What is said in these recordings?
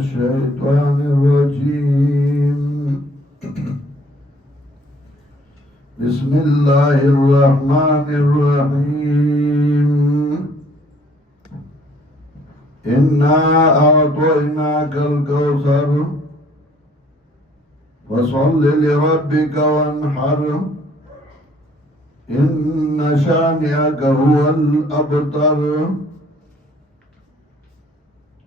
الشيطان الرجيم. بسم الله الرحمن الرحيم. إنا أعطيناك الكوثر فصل لربك وانحر إن شانئك هو الأبتر.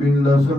15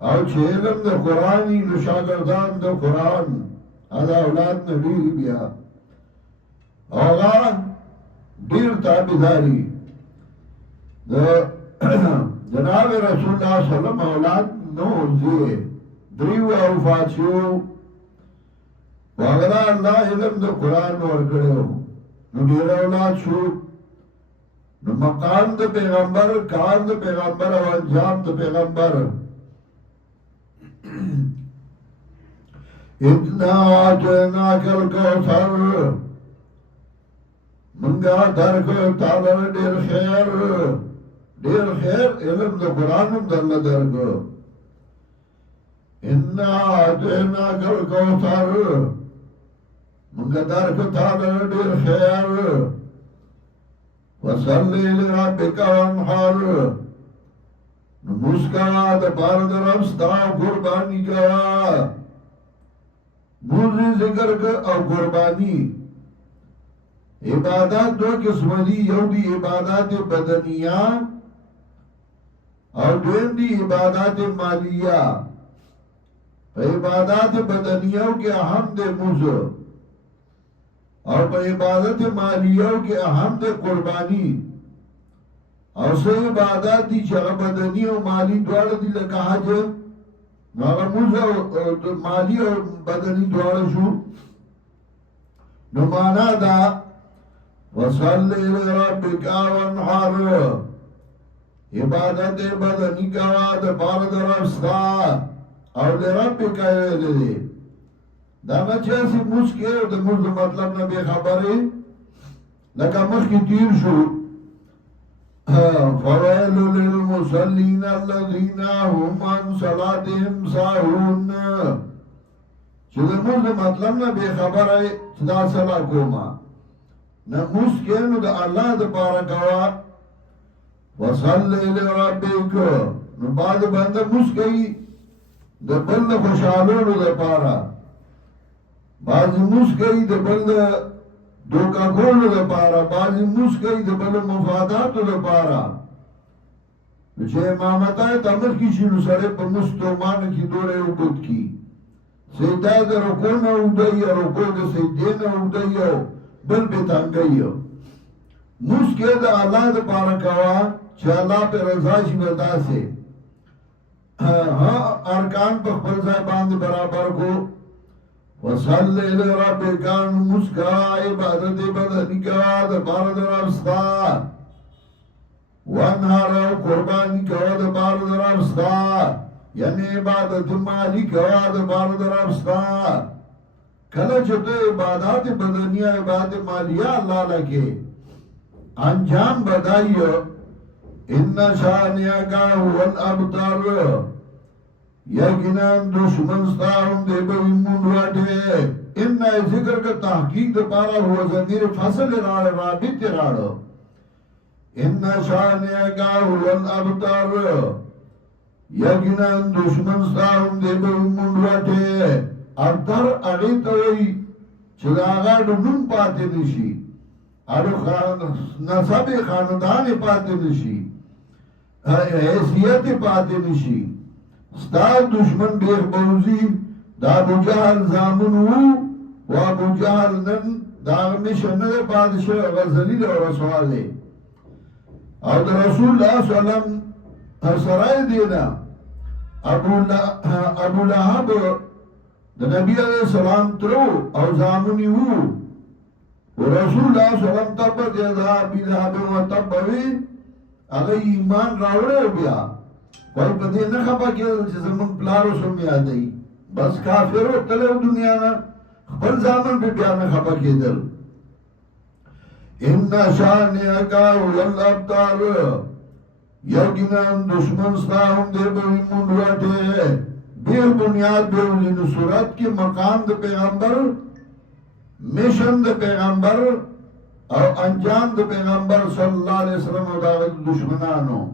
او چې علم د قرآنی نو شاگردان د قرآن ادا اولاد نه ډیر بیا هغه ډیر تابعداري د جناب رسول الله صلی الله علیه وسلم اولاد نو زی دریو وفات شو واغلا الله علم د قران ورکړو نو ډیر اولاد شو نو مقام د پیغمبر کار د پیغمبر او انجام د پیغمبر اتنا آتیناک الکوثر منگا درکو تالر دیر خیر علم د قرآن دل درکو انا آتیناک الکوثر منگا درکو تالر دیر خیر وصلی لربک وانحر نمسکا دپار دربستا قربانی کا موزی ذکر کا او قربانی عبادات دو قسم دی یو دی عبادات بدنیہ اور دویم دی عبادات مالیہ عبادات بدنیہ کے اہم دے موزو اور عبادت مالیہ کے اہم دے قربانی اور سے عبادات دی چاہ بدنی و مالی دوار دی لکا حج ناغموزا مالی و بدنی دوار شو نمانا دا وصلی لربک وانحر عبادت بدنی کوا دا بارد رفستا اور لربک دے دا نچیسی موس کے دا موس دا مطلب نبی خبری لکا مخ کی تیر شو فویل للمصلین الذین هم عن صلاتهم ساہون چه دا موس دا مطلب نبی خبری چدا صلاح کوما نا موس کے نو دا اللہ دا پارا کوا وصلی لربک نو بعد بند موس کئی دا بند خوشحالون دا پارا بعضی موس کئی دا بند دوکا کولو دا پارا بعضی موس کئی دا بند مفاداتو دا پارا چه امامتای تمر کی شنو سرے پا مستومان کی دورے اکت کی سیدای دا رکو نا اودئی رکو دا سیدی نا اودئی بل بیتانگئی موس کے دا اللہ دا پارا کوا چه اللہ پہ رضایش بدا سے ہاں ارکان پہ خبرزائی باند برابر کو وصلی لربک مسکا عبادت بدنی کا دا بارد رفستا وانحر قربانی کا دا بارد رفستا یعنی عبادت مالی کا دا بارد رفستا کلا چھتے عبادات بدنی عبادت مالیہ اللہ لکے انجام بدائیو ان شانیہ کا هو الابتر یقیناً دشمن ستاہم دے بوی منواٹے انہا ذکر کا تحقیق دے پارا ہوا ضمیر فصل راڑ رابط راڑ انہا شانیہ کا هو الابتر یقیناً دشمن ستاہم دے بوی منواٹے ابتر اغیط ہوئی چلاغا ڈنم پاتے نشی نصب خاندان پاتے نشی حیثیت پاتے نشی ستار دشمن بیخ بوزی دا ابو جہل زامنو و ابو جہل نن دا مشند پادشاہ غزلیل و رسوالے اور دا رسول اللہ صلی اللہ علیہ وسلم سرائی دینا ابو لہب دا نبی علیہ السلام ترو اور زامنی ہو و رسول اللہ صلی اللہ علیہ وسلم تبت یزا ابی لہب و تبوی اگر ایمان راوڑے ہو گیا کوئی پتے نہ خبا کیا جیسے من پلارو سمی آدائی بس کافر ہو تلے ہو دنیا نا خبر زامن پہ پیار میں خبا کیا دل ان شانی اکاو للابتار یقیناً دشمن ستاہم دے بوی منواٹے بیر بنیاد بیرونی صورت کی مقام دے پیغمبر مشن دے پیغمبر اور انجام دے پیغمبر صلی اللہ علیہ وسلم و دعوت دشمنانو